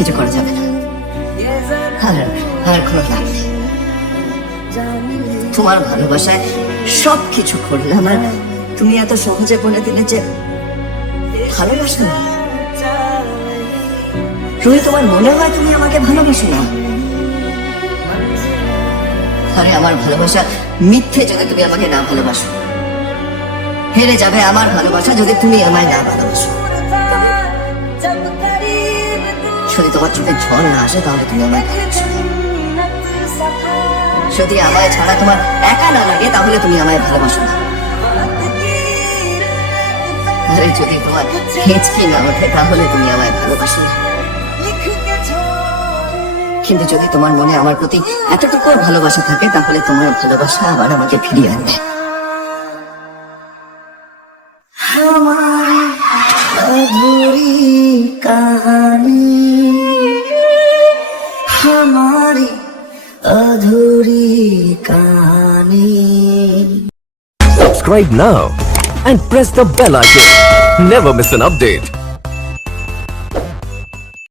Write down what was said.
কিছু করা যাবে না। আর কোনো লাভ নেই। তোমার ভালোবাসায় সবকিছু করলাম আর তুমি এত সহজে বলে দিলে যে ভালোবাসো না। রুহি, তোমার মনে হয় তুমি আমাকে ভালোবাসো না? আরে আমার ভালোবাসা মিথ্যে যদি তুমি আমাকে না ভালোবাসো। হেরে যাবে আমার ভালোবাসা যদি তুমি আমায় না ভালোবাসো। যদি তোমার চোখে ঝড় না আসে তাহলে তুমি আমায় ভালোবাসো। যদি আমায় ছাড়া তোমার একা না লাগে তাহলে তুমি আমায় ভালোবাসো না। আরে যদি তোমার হেঁচকি না ওঠে তাহলে তুমি আমায় ভালোবাসো না। কিন্তু যদি তোমার মনে আমার প্রতি এতটুকু ভালোবাসা থাকে তাহলে তোমার ভালোবাসা আবার আমাকে ফিরিয়ে আনবে। हमारी अधूरी कहानी, हमारी अधूरी कहानी। Subscribe now and press the bell icon. Never miss an update.